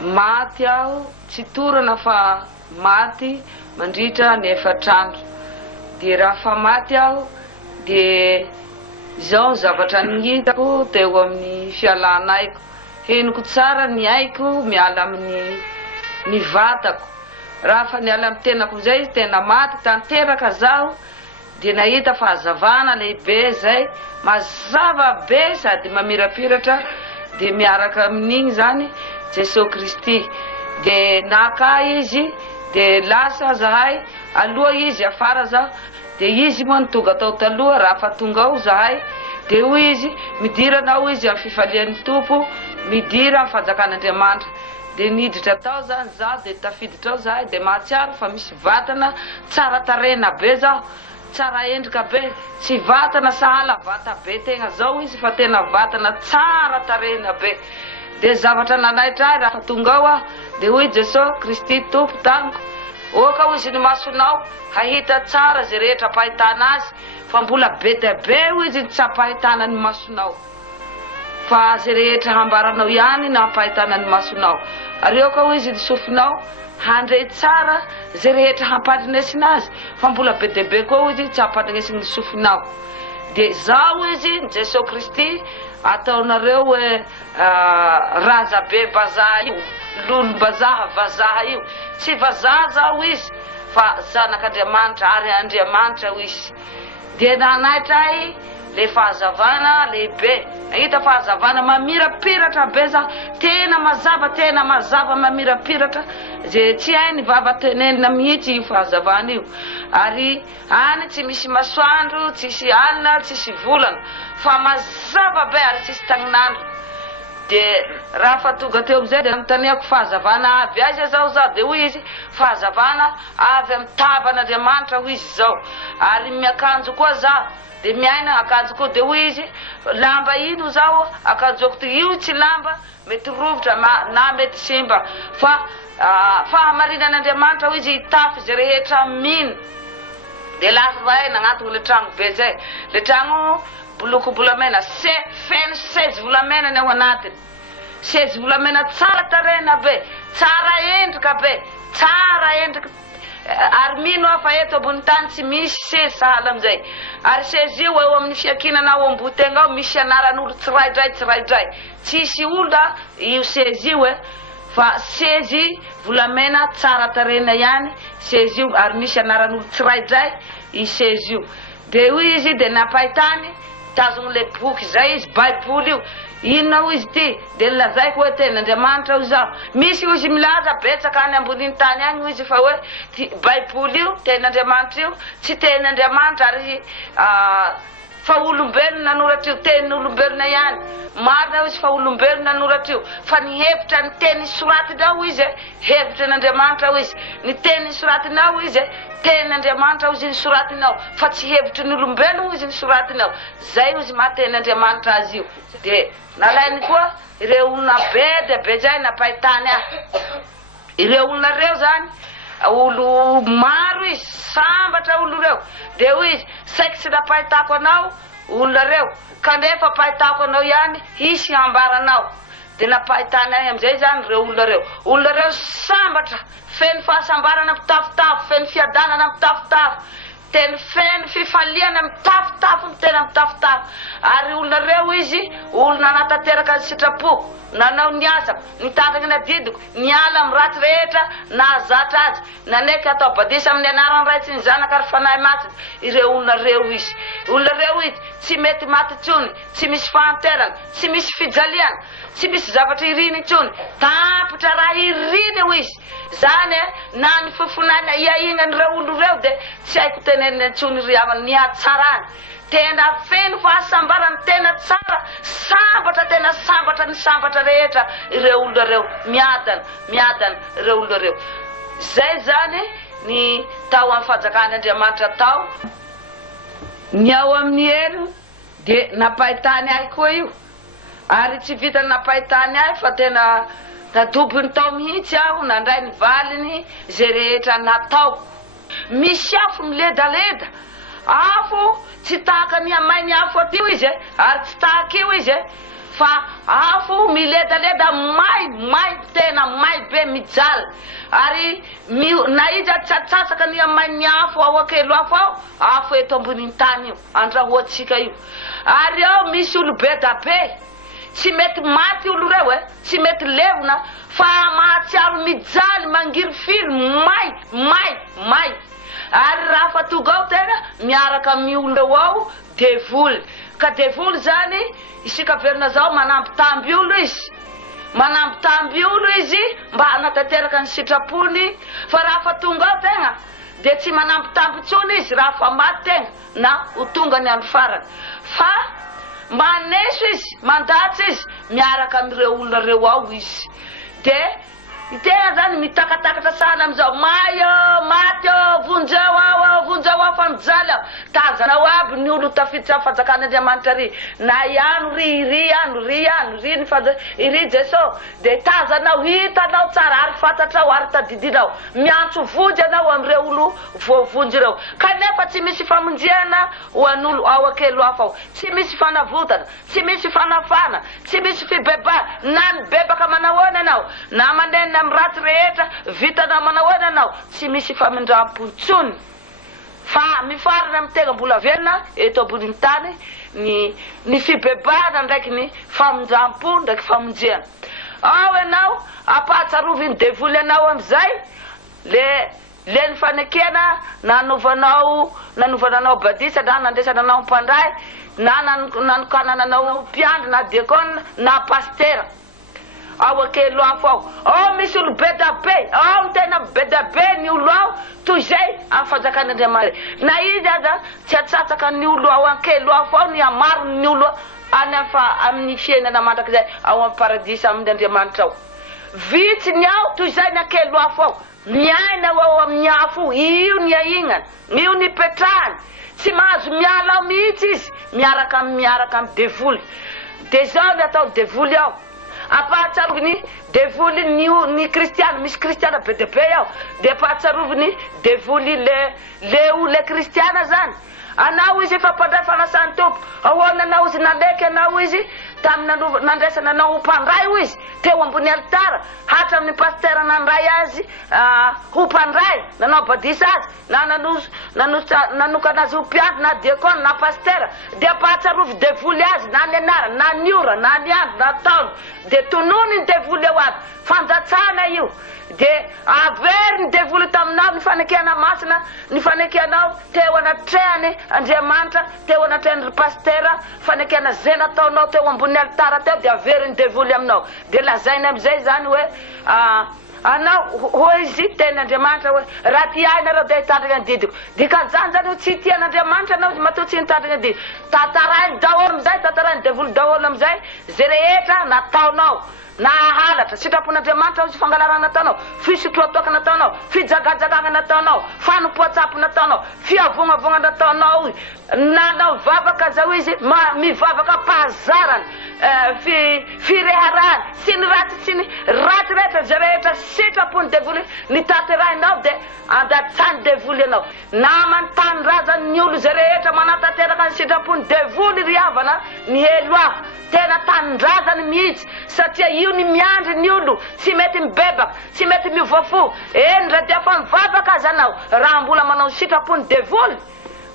maty aho tsy torana fa maty mandritra ny 4 andro. De raha fa maty aho de zao zavatra nihitako teo amin'ny fialanaiko. Henoko tsara ny aiko miala amin'ny ny vatako. Raha fa niala amin'ny tenako zay tena maty tanteraka zaho de nahita fahazavana lehibe zay mazava be sady mamirapiratra de miaraka amin'igny zany Jesosy Kristy. De naka izy de lasa zahay aloha izy afara zaho de izy moa nitonga tao taloha raha fa tonga ao zahay de hoy izy midira anao izy amin'ny fifalian'ny tompo midira amin'ny fanjakan'Andriamanitra. De niditra tao zany zaho de tafiditra ao zahay de mahatsiaro fa misy vatana tsara tarena be zaho, tsara endrika be, tsy vatana sahala vata be tegna zao izy fa tena vatana tsara tarena be. De zavatra nanaitra ahy raha fa tonga ao aho de hoy Jesosy Kristy tompo taniko, oka hoy izy ny masonao hahita tsara zay rehetra pahitana azy fa mbola be dia be hoy izy tsy ampahitana ny masonao fa zay rehetra hambaranao ihany na ampahitana ny masonao. Ary oka hoy izy ny sofinao handray tsara zay rehetra hampandrinesina azy fa mbola be dia be koa hoy izy tsy hampandrinesina ny sofinao. De zao izy ny Jesosy Kristy ataonareo hoe raza be bazaha io, lolom-bazaha vazaha io. Tsy vazaha zao izy fa zanak'Andriamanitra ary Andriamanitra izy. De nanaitra ahy le fahazavana lehibe, nahita fahazavana mamirapiratra be zaho, tena mazava mamirapiratra zay tsy hay ny vava tenenina mihitsy io fahazavana io. Ary any tsy misy masoandro, tsisy alina, tsisy volana fa mazava be ary tsisy tagninandro. De raha fa tonga teo amizay de notaniako fahazavana avy azy zao zaho de hoy izy fahazavana avy amin'ny tavan'Andriamanitra hoy izy zao. Ary miakanjo koa zaho de miaina akanjo koa de hoy izy lamba ino zao akanjoko ty io tsy lamba mety rovitra na mety simba fa fahamarinan'Andriamanitra hoy izy hitafy zay rehetra mino. De lasa vahay nagnatony le tragno be zay, le tragno boloko volamena feno 16 volamena ny ao anatiny, 16 volamena tsara tarena be, tsara endrika be, tsara endrika. Ary mino aho fa eto ambony tany tsy misy sezy sahala amizay. Ary sezy io eo amin'ny fiankinana ao am-botega ao misy anaran'olo tsiraidray. Tsisy olona io sezy io fa sezy volamena tsara tarena ihany sezy io ary misy anaran'olo tsiraidray i sezy io. De hoy izy de napahitany tazogny le boky zay izy baiboly io. Inona hoy izy ty de lazaiko hoe ten'Andriamanitra io zao. Misy hoy izy milaza betsaka any amboniny tany agny hoy izy fa hoe baiboly io ten'Andriamanitra io tsy ten'Andriamanitra ary fa olombelona nanoratra io, tenin'olombelona ihany. Marina hoy izy fa olombelona nanoratra io fa ny hevitra ny teny soratinao izy hevitra n'Andriamanitra hoy izy. Ny teny soratinao izy ten'Andriamanitra hoy izy ny soratinao fa tsy hevitry ny olombelona hoy izy ny soratinao. Zay hoy izy mahaten'Andriamanitra azy io. De nalainy koa ireo olona be dia be zay napahitany ahy. Ireo olona reo zany olo maro izy, sambatra olo reo. De hoy izy saika tsy napahitako anao olona reo kanefa pahitako anao ihany hisy ambaranao. De napahitany ahy amizay zany reo olona reo. Olona reo sambatra, feno fahasambarana mitafotafo, feno fiadanana mitafotafo, tena feno fifaliana mitafotafo, tena mitafotafo. Ary olona reo izy olona natateraka ny sitrapoko, nanao ny asako, nitandriny nadidiko, niala amin'ny ratsy rehetra nahazatra azy, naneky atao badisa amin'ny anarany raitsy ny zanaka ary fanahy matiny. Ireo olona reo izy. Olona reo izy tsy mety maty tsony, tsy misy fahanterana, tsy misy fijaliana, tsy misy zavatra iriny tsony, tampotra raha iriny ho izy. Zany na ny fifonana iaingan'ireo olo reo de tsy haiko tenenina tsony ny hatsarany. Tena feno fahasambarany tena tsara, sambatra tena sambatra ny sambatra rehetra ireo olona reo, miadana ireo olona reo. Zay zany ny tao amin'ny fanjakan'Andriamanitra tao. Ny ao amin'ny elo de napahitany ahy koa io. Ary tsy vita napahitany ahy fa tena nadobiny tao mihitsy aho nandray ny valiny zay rehetra natao. Misy afo miledaleda, afo tsy tahaka ny amainy afo aty izy ary tsy tahaka io izy fa afo miledaleda may tena may be mijaly ary naiza tsatsasaka ny amin'ny afo ao akelo afo eto ambonin'ny tany io andrahoantsika io ary ao misy olo be da be tsy mety maty olo reo tsy mety levona fa mahatsiaro mijaly mangiry filo may ary raha fa tonga ao tena miaraka amin'ny olo reo ao devoly ka devoly zany isika verina zao manampitamby olo izy mba hanatanteraka ny sitrapony fa raha fa tonga ao tegna de tsy manampitamby tsony izy raha fa maty tegna na ho tonga ny andro farany fa maneso izy mandatsy izy miaraka amin'ireo olona reo ao izy de itena zany mitakatakatra sana amizao maty vonjao fa mijaly ao tazana ao aby ny olo tafiditra fanjakan'Andriamanitra ry na iano ry Jesô de tazanao hitanao tsara ary fantatrao ary tadidinao miantso vonjy anao am'ireo olo voavonjy reo kanefa tsy misy famonjiana ho an'olo ao akelo hafa ao tsy misy fanavotana tsy misy fanafana tsy misy fibebana na ny bebaka manahoana anao na manenina amin'ny ratsy rehetra vitanao manahoana anao tsy misy famindram-pontsony fa mifarana amin'ny tegna mbola velona eto ambonin'ny tany ny fibebana ndraiky ny famindram-po ndraiky famonjena ao anao apahatsiaroviny devoly anao amizay le ny fanekena nanovananao badisa na nandesananao mpandray na nanokanananao mpiandry na diakona na pastera ao akelo afo ao misy olo be da be ao tena be da be ny olo ao toy zay amin'ny fanjakan'Andriamanitra na izy aza tsy atsatsaka ny olo ao akelo afo ao ny amaro ny olo amin'ny fiainana mandrakizay ao amin'ny paradisa amin'ny Andriamanitra ao vitsiny ao toy zay ny akelo afo ao miaina ao amin'ny afo io ny aignana io ny petrahany tsy mahazo miala ao mihitsy izy miaraka amin'ny devoly de zao ny atao devoly ao apahatsiaroviny devoly ny kristiana misy kristiana be de be ao de apahatsiaroviny devoly le kristiana zany anao izy efa mpandray fanasany tompo ahoana anao izy naleky anao izy tamin'ny nandraisana anao mpandray ho izy teo ambony alitara hatra amin'ny pastera nandray azy ho mpandray nanao badisa azy na nanokana azy ho mpiandry na diakona na pastera de apahatsiarovy devoly azy na ny anara na ny ora na ny andro na taona de tonony ny devoly eo aby fanjatsana io de avery ny devoly taminao ny fanekeana masina ny fanekeanao teo anatrehany Andriamanitra teo anatrehany pastera fanekeana zay nataonao teo ambony alitara teo de avery ny devoly aminao de lazainy amizay zany hoe anao ho izy ten'Andriamanitra hoe raha ty ainareo de hitandrina ny didiko dikan'izany zany ho tsy tian'Andriamanitra anao matoa tsy nitandrina ny didiko tantarainy daholo amizay tantarainy devoly daholo amizay zay rehetra nataonao na halatra sitrapon'Andriamanitra ao izy fangalarana nataonao fisotroatoaka nataonao fijagajagana nataonao fanompoatsapo nataonao fiavonavona nataonao nanao vavaka zao izy mivavaka pahazarany fireharany sy ny ratsy rehetra zay rehetra sitrapony devoly nitaterahinao de andatsany devoly anao na manontany razany ny olo zay rehetra manatanteraka ny sitrapony devoly ry havana ny helo afo tena tanindrazany mihitsy satria io ny miandry ny olo tsy mety mibebaka tsy mety mivoafo ndra dia fa mivavaka azy anao raha mbola manao sitrapony devoly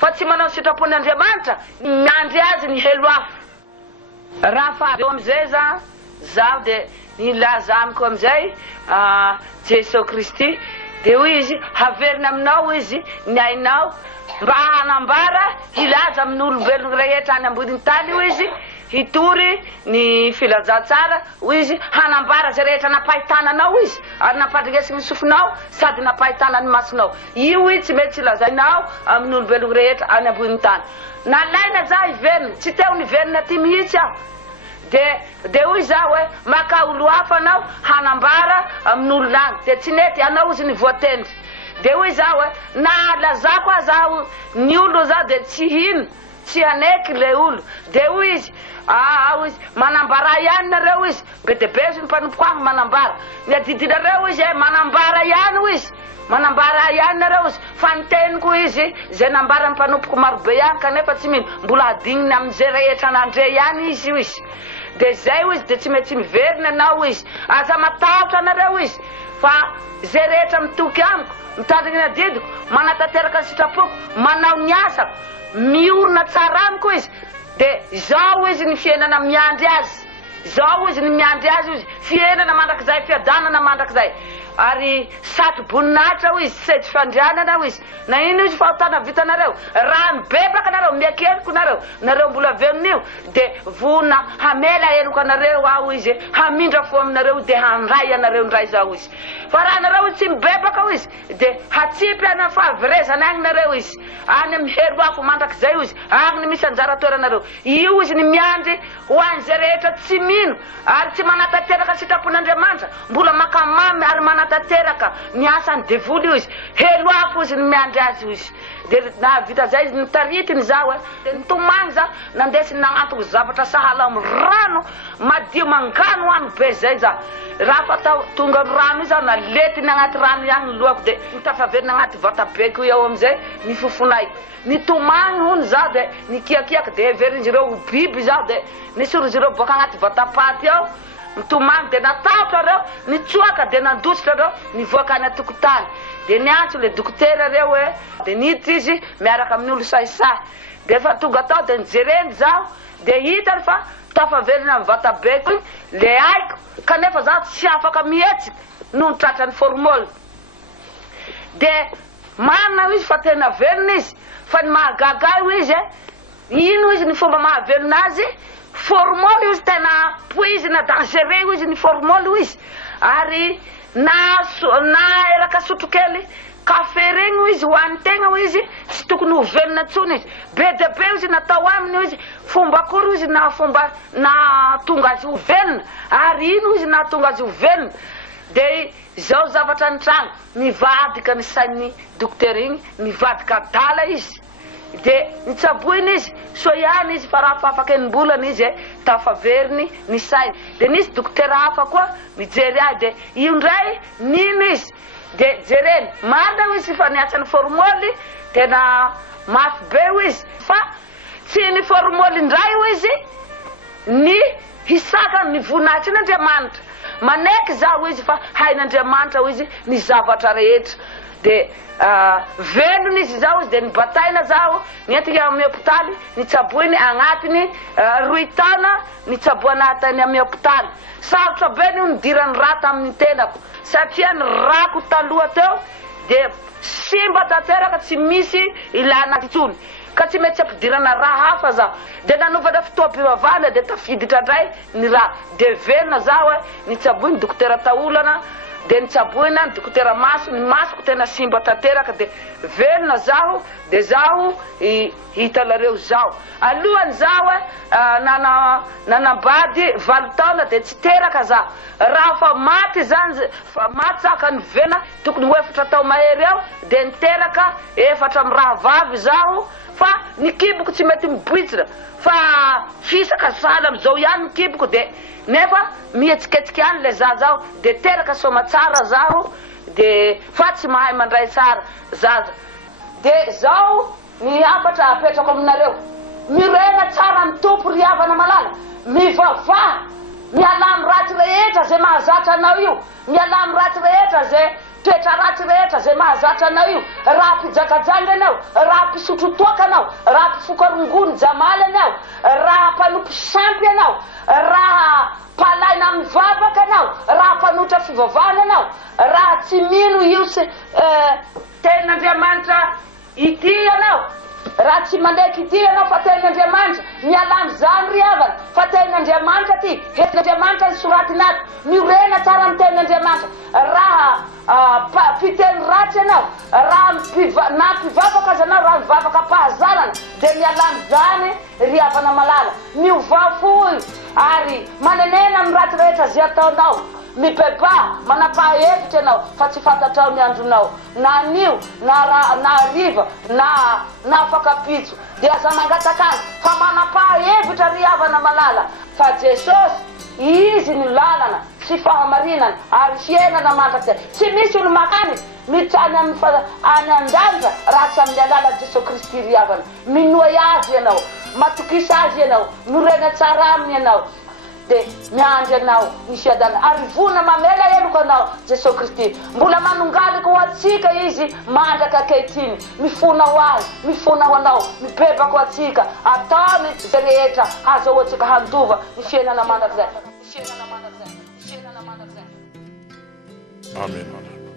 fa tsy manao sitrapony Andriamanitra miandry azy ny helo afo raha fa eo amizay zaho de nilaza amiko amizay Jesô Kristy de hoy izy haverina aminao izy ny ainao mba hanambara hilaza amin'ny olombelona rehetra any ambodiny tany io izy hitory ny filazantsara hoy izy hanambara zay rehetra napahitananao izy ary nampandrinesy ny sofinao sady napahitana ny masonao io izy tsy mety tsy lazainao amin'ny olombelona rehetra any ambodiny tany nalaina za hiverina tsy teo niverina ty mihitsy aho de hoy za hoe maka olo hafa anao hanambara amin'ny olo agny de tsy nety anao izy ny voatendry de hoy za hoe nalazako aho zaho ny olo za de tsy hino tsy haneky le olo de hoy izy izy manambara ihany nareo izy be de be izy ny mpanompoka agny manambara ny adidinareo izy manambara ihany hoy izy manambara ihany nareo izy fa ny teniko izy zay nambara ny mpanompoko marobe ihany kanefa tsy mino mbola adigniny amizay rehetra nandre ihany izy io izy de zay izy de tsy maintsy miverina anao izy aza matahotra anareo izy fa zay rehetra mitoky amiko mitandrina ny adidiko manatanteraka ny sitrapoko manao ny asako miorina tsara amiko izy de zao izy ny fiainana miandry azy zao izy ny miandry azy izy fiainana mandrakizay fiadanana mandrakizay ary satroboninahitra ho izy setsy fandrianana ho izy na ino izy fahotana vitanareo raha mibebaka nareo miakeloko nareo mbola velon'io de vona hamela eloko anareo aho izy hamindra fo aminareo de handray anareo ndray zao izy fa raha nareo tsy mibebaka ho izy de hatsipy ana fahavirezana agny nareo izy any amin'ny hero afo mandrakizay ho izy agny misy anjara toeranareo io izy ny miandry ho an'izay rehetra tsy mino ary tsy manatanteraka sitrapon'Andriamanitra mbola makamamy ary manatanteraka ny asany devoly io izy helo afo izy ny miandry azy io izy de na vita zay izy nitaritiny zaho de nitomagny za nandesiny nagnatoko zavatra sahala amy rano madio mangano ano be zay za raha fatao tonga amy rano io za naletiny agnaty rano ihany ny lohako de nitafaverina agnaty vatabeko eo amizay nifofonay nitomagny hony za de nikiakiaka de heverin'ireo biby za de nisorozireo boka agnaty vatapaty ao mitomagny de natahotra reo nitsoaka de nandositra reo nivoaka any atokotany de niantso le dokotera reo hoe de niditra izy miaraka amin'ny olo sahisahy de fa tonga tao de nijereny zaho de hitany fa tafaverina amy vatabeko le aiko kanefa zaho tsy afaka mihetsiky noho ny tratrany formol de marina izy fa tena velona izy fa ny mahagaga io izy ino izy ny fomba mahavelona azy formol io izy tena poizina dangereux io izy ny formol io izy ary na eraka sotro kely kafe regny izy hoanitegna izy tsy tokony ho velona tsony izy be de be izy natao aminy izy fomba akory izy na fomba na tonga azy ho velona ary ino izy na tonga azy ho velona de zao zavatra nitrano mivadika ny sain'ny dokotera igny mivadika adala izy de nitsaboiny izy so ihany izy fa raha fafaky enim-bolana izy tafaveriny ny sainy de nisy dokotera hafa koa mijery ahy de io ndray nino izy de jereny marina izy fa niatsany formoly tena mafy be izy fa tsy ny formoly ndray izy ny hisaka ny voninahitry n'Andriamanitra maneky zaho izy fa hain'Andriamanitra izy ny zavatra rehetra de velona izy zao izy de nibataina zaho nientika amin'ny hôpitaly nitsaboiny agnatiny 2 taona nitsabo anatiny amin'ny hôpitaly sarotra be io nidirany rata amin'ny tenako satria ny rako taloha teo de simba tanteraka tsy misy ilana tsony ka tsy mety ampidirana raha hafa zaho de nanovana fotoam-pivavahana de tafiditra ndray ny raha de velona zaho nitsaboiny dokotera taolana de nitsaboina ny dokotera maso ny masoko tena simba tanteraka de velona zaho de zaho hitanareo zaho alohany zaho nanambady 20 taona de tsy teraka zaho raha fa maty zany fa maty saka ny velona tokony ho 4 tao mahery eo de niteraka 4 amy raha vavy zaho fa ny kiboko tsy mety miboitsira fa fisaka sala amizao ihany ny kiboko de nefa mihetsiketsika any le zao de teraka soma tsara zaho de fa tsy mahay mandray tsara zaza de zao ny afatra apetrako aminareo mirena tsara ny tompo ry havana malala mivavaha mialamy ratsy rehetra zay mahazatra anao io mialamy ratsy rehetra zay toetra ratsy rehetra zay mahazatra anao io raha mpijakajanga anao raha mpisotro toaka anao raha mpifokarongony jamaly anao raha mpanompo sampy anao raha palaina mivavaka anao raha mpanotra fivavahana anao raha tsy mino io ten'Andriamanitra ity anao raha tsy mandeky ity anao fa ten'Andriamanitra mialamy zany ry havana fa ten'Andriamanitra ty hen'Andriamanitra ny soratinaty mirena tsara amy ten'Andriamanitra raha fiteny ratsy anao raha na mpivavaka azy anao raha mivavaka pahazalana de mialamy zany ry havana malala miovafoy ary manenena amy ratsy rehetra zay ataonao mibeba manapahevitra anao fa tsy fantatrao ny andronao na anio na ariva na afakapitso de aza mangatakany fa manapahevitra ry havana malala fa Jesosy izy ny lalana sy fahamarinana ary fiainana mandrakizay tsy misy olo makany mitrany any an-danitra raha tsy amin'ny alala Jesosy Kristy ry havana minoy azy ianao matokisa azy ianao norena tsara aminy ianao dia miandry anao misy adala ary vona mamela eloko anao Jesosy Kristy mbola manongalika ho atsika izy mandraka ankehitriny mifona ho azy mifona ho anao mibebaka ho atsika ataony izay rehetra azahoantsika handova ny fiainana mandrakizay Amen.